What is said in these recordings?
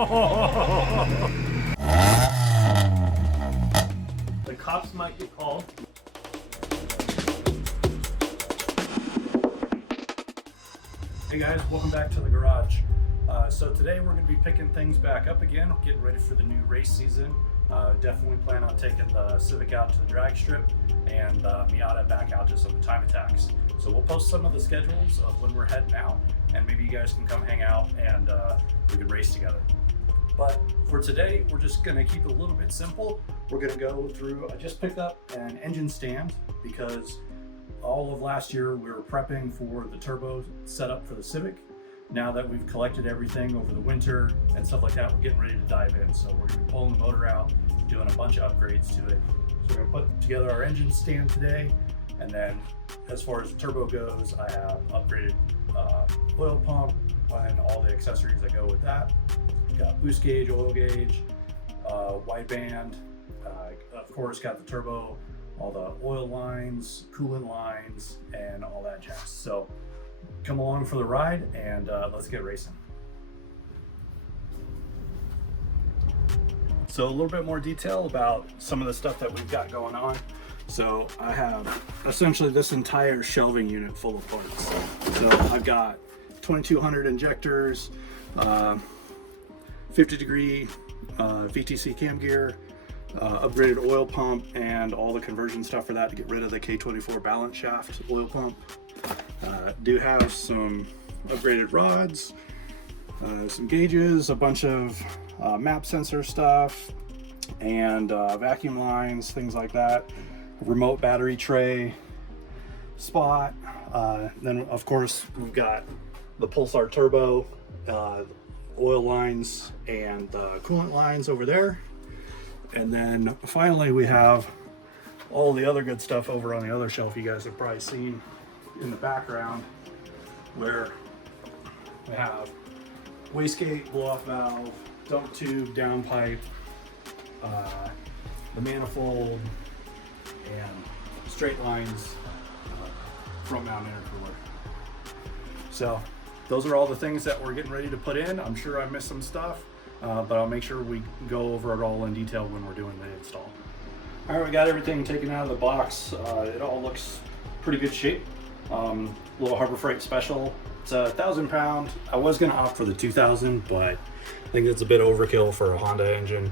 The cops might get called. Hey guys, welcome back to the garage. So today we're going to be picking things back up again, getting ready for the new race season. Definitely plan on taking the Civic out to the drag strip and Miata back out to some time attacks. So we'll post some of the schedules of when we're heading out, and maybe you guys can come hang out and we can race together. But for today, we're just going to keep it a little bit simple. We're going to go through, I just picked up an engine stand because all of last year we were prepping for the turbo setup for the Civic. Now that we've collected everything over the winter and stuff like that, we're getting ready to dive in. So we're gonna be pulling the motor out, doing a bunch of upgrades to it. So we're gonna put together our engine stand today. And then as far as the turbo goes, I have upgraded oil pump and all the accessories that go with that. We've got boost gauge, oil gauge, wideband, of course got the turbo, all the oil lines, coolant lines, and all that jazz. So come along for the ride and let's get racing. So a little bit more detail about some of the stuff that we've got going on. So I have essentially this entire shelving unit full of parts. So I've got 2200 injectors, 50-degree VTC cam gear, upgraded oil pump, and all the conversion stuff for that to get rid of the K24 balance shaft oil pump. Do have some upgraded rods, some gauges, a bunch of map sensor stuff, and vacuum lines, things like that. Remote battery tray spot. Then of course we've got the Pulsar Turbo, oil lines and the coolant lines over there. And then finally we have all the other good stuff over on the other shelf you guys have probably seen in the background, where we have wastegate, blow-off valve, dump tube, downpipe, the manifold, and straight lines, front mount intercooler. So those are all the things that we're getting ready to put in. I'm sure I missed some stuff, but I'll make sure we go over it all in detail when we're doing the install. All right, we got everything taken out of the box. It all looks pretty good shape. Little Harbor Freight special. It's a 1,000 pound. I was gonna opt for the 2,000, but I think it's a bit overkill for a Honda engine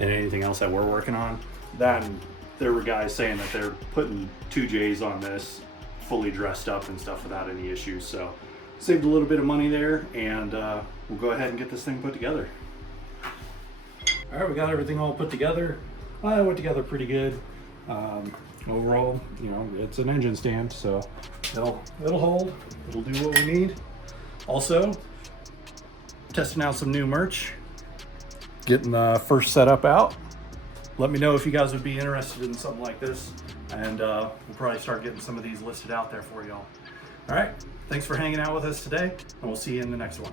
and anything else that we're working on. Then there were guys saying that they're putting 2Js on this, fully dressed up and stuff without any issues. So saved a little bit of money there, and we'll go ahead and get this thing put together. All right, we got everything all put together. It went together pretty good. Overall, you know, it's an engine stand, so it'll hold. It'll do what we need. Also, testing out some new merch. Getting the first setup out. Let me know if you guys would be interested in something like this, and we'll probably start getting some of these listed out there for y'all. All right, thanks for hanging out with us today, and we'll see you in the next one.